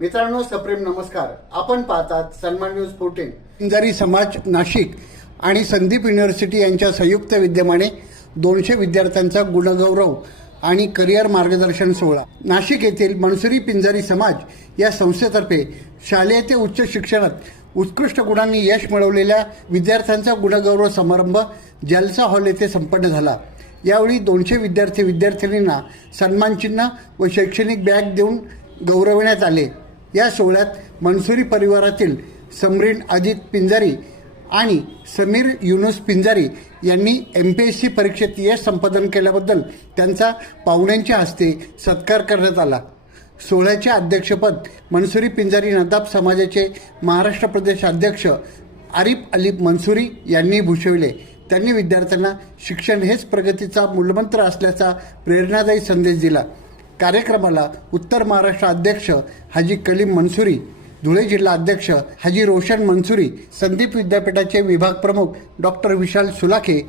मित्रांनो सप्रेम नमस्कार. आपण पाहतात सन्मान न्यूज फोर्टीन. पिंजारी समाज नाशिक आणि संदीप युनिव्हर्सिटी यांच्या संयुक्त विद्यमाने दोनशे विद्यार्थ्यांचा गुणगौरव आणि करिअर मार्गदर्शन सोहळा. नाशिक येथील मनसुरी पिंजारी समाज या संस्थेतर्फे शालेय ते उच्च शिक्षणात उत्कृष्ट गुणांनी यश मिळवलेल्या विद्यार्थ्यांचा गुणगौरव समारंभ जलसा हॉल येथे संपन्न झाला. यावेळी दोनशे विद्यार्थी विद्यार्थिनींना सन्मानचिन्ह व शैक्षणिक बॅग देऊन गौरविण्यात आले. या सोहळ्यात मनसुरी परिवारातील समरीन अजित पिंजारी आणि समीर युनुस पिंजारी यांनी एम पी एस सी परीक्षेत यश संपादन केल्याबद्दल त्यांचा पाहुण्यांच्या हस्ते सत्कार करण्यात आला. सोहळ्याचे अध्यक्षपद मनसुरी पिंजारी नदाब समाजाचे महाराष्ट्र प्रदेश अध्यक्ष आरिफ अली मनसुरी यांनी भूषविले. त्यांनी विद्यार्थ्यांना शिक्षण हेच प्रगतीचा मूलमंत्र असल्याचा प्रेरणादायी संदेश दिला. कार्यक्रमाला उत्तर महाराष्ट्र अध्यक्ष हाजी कलीम मनसुरी धुळे जिल्हा अध्यक्ष हाजी रोशन मनसुरी संदीप विद्यापीठाचे विभाग प्रमुख doctor Vishal Sulakhe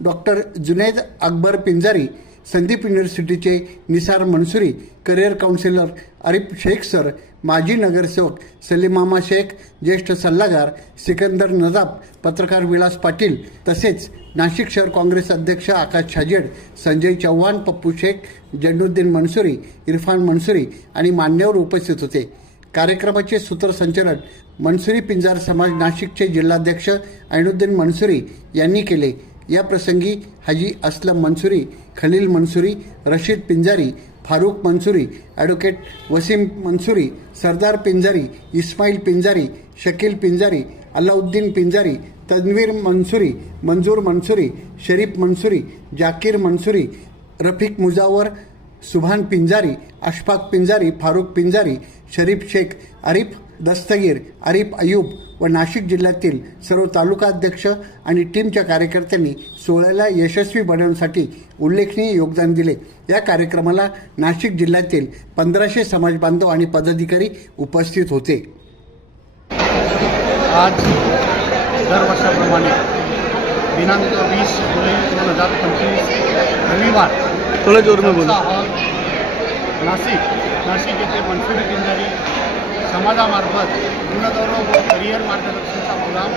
doctor Junaid Akbar Pinjari Sandeep युनिव्हर्सिटीचे Nisar Mansuri career counsellor Arif Shaikh sir माजी नगरसेवक सलीमामा शेख ज्येष्ठ सल्लागार सिकंदर नदाब पत्रकार विलास पाटील तसेच नाशिक शहर काँग्रेस अध्यक्ष आकाश छाजेड संजय चव्हाण पप्पू शेख जन्नुद्दीन मनसुरी इरफान मनसुरी आणि मान्यवर उपस्थित होते. कार्यक्रमाचे सूत्रसंचालन मनसुरी पिंजार समाज नाशिकचे जिल्हाध्यक्ष ऐनुद्दीन मनसुरी यांनी केले. या प्रसंगी हाजी असलम मनसुरी खलील मनसुरी रशीद पिंजारी फारूक मनसुरी ॲडव्होकेट वसीम मनसुरी सरदार पिंजारी इस्माईल पिंजारी शकील पिंजारी अलाउद्दीन पिंजारी तन्वीर मनसुरी मंजूर मनसुरी शरीफ मनसुरी जाकीर मनसुरी रफिक मुजावर सुभान पिंजारी अशफाक पिंजारी फारूक पिंजारी शरीफ शेख आरिफ दस्तगीर आरिफ अयूब व नाशिक जिल्ह्यातील सर्व तालुका अध्यक्ष आणि टीमच्या कार्यकर्त्यांनी सोहळ्याला यशस्वी बनवण्यासाठी उल्लेखनीय योगदान दिले. या कार्यक्रमाला नाशिक जिल्ह्यातील पंधराशे समाज बांधव आणि पदाधिकारी उपस्थित होते. आज दरवर्षाप्रमाणे दिनांक वीस जुलै दोन हजार पंचवीस रविवार थोडं जोर नाशिक नाशिक येथे मनसुरी पिंजारी समाजामार्फत गुणगौरव व करिअर मार्गदर्शनचा प्रोग्राम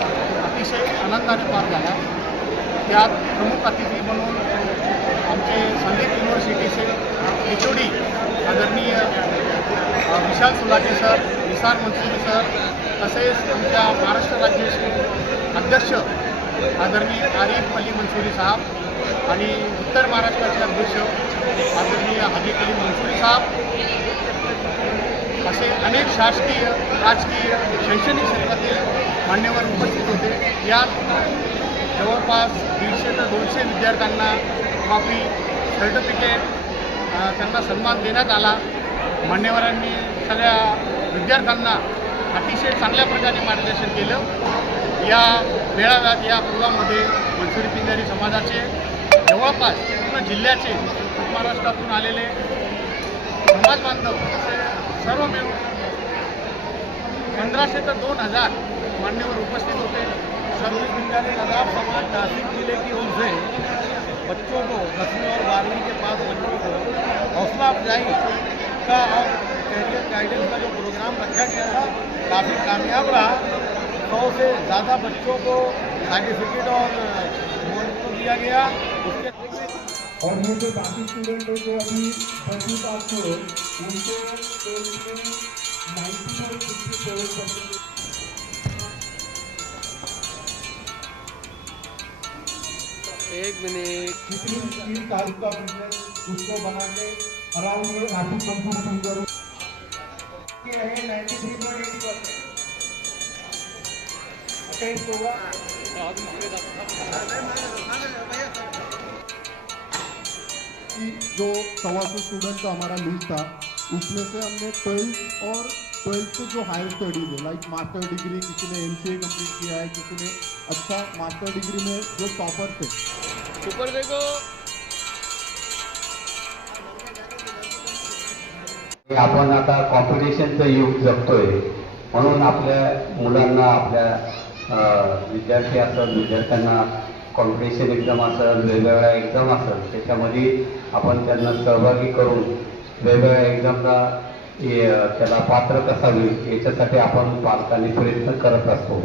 अतिशय आनंदाने पार झाला. त्यात प्रमुख अतिथी म्हणून आमचे संदीप युनिव्हर्सिटीचे एच ओ डी आदरणीय विशाल सुलाटे सर निसार मनसुरे सर तसेच आमच्या महाराष्ट्र राज्याचे अध्यक्ष आदरणीय आरिफ अली मनसुरी साहेब आणि उत्तर महाराष्ट्राचे अध्यक्ष आदरणीय हाजी अली मनसुरी साहेब. असे अनेक शासकीय राजकीय शैक्षणिक क्षेत्रातील मान्यवर उपस्थित होते. यात जवळपास दीडशे ते दोनशे विद्यार्थ्यांना ट्रॉफी सर्टिफिकेट त्यांना सन्मान देण्यात आला. मान्यवरांनी सगळ्या विद्यार्थ्यांना अतिशय चांगल्या प्रकारे मार्गदर्शन केलं. या मेळाव्यात या प्रोग्राममध्ये मनसुरी पिंजारी समाजाचे जवळपास पूर्ण जिल्ह्याचे महाराष्ट्रातून आलेले समाज बांधव असे सर्व मिळून पंधराशे ते दोन हज़ार मान्यवर उपस्थित होते. सर्विस पिंजारी नदाब समाज नासिक ज़िले की ओर से बच्चों को दसवीं और बारहवीं के पास बच्चों को हौसला अफजाई का और कैरियर गाइडेंस का जो प्रोग्राम रखा गया था, काफ़ी कामयाब रहा। सौ से ज़्यादा बच्चों को सर्टिफिकेट और मोनिटर दिया गया। उसके और ये जो बाकी स्टूडेंट है जो अभी दसवीं पास हुए उनके में नाइन्टी और सिक्सटी सेवन परसेंट एक मिनिट कितनी स्किल का उसका बिज़नेस उसको बना के अराउंड ये नासिक कंपनी सिंगर के रहे ninety three point eighty percent attend होगा कि जो सवा सौ स्टूडेंट का हमारा लिस्ट था उसमें से हमने ट्वेल्थ और ट्वेल्थ से जो हायर स्टडीज है लाइक मास्टर डिग्री किसी ने एम सी कंप्लीट किया है किसी ने अच्छा मास्टर डिग्री में जो टॉपर थे ऊपर देखो। आपण आता कॉम्पिटिशनचं युग जगतोय म्हणून आपल्या मुलांना आपल्या विद्यार्थी असेल विद्यार्थ्यांना कॉम्पिटिशन एक्झाम असेल वेगवेगळ्या एक्झाम असेल त्याच्यामध्ये आपण त्यांना सहभागी करून वेगवेगळ्या एक्झामला त्याला पात्र कसा होईल याच्यासाठी आपण पालकांनी प्रयत्न करत असतो.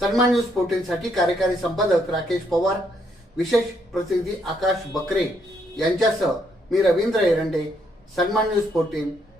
सन्मान न्यूज फोर्टीनसाठी कार्यकारी संपादक राकेश पवार विशेष प्रतिनिधी आकाश बकरे यांच्यासह मी रवींद्र एरंडे सन्मान न्यूज फोर्टीन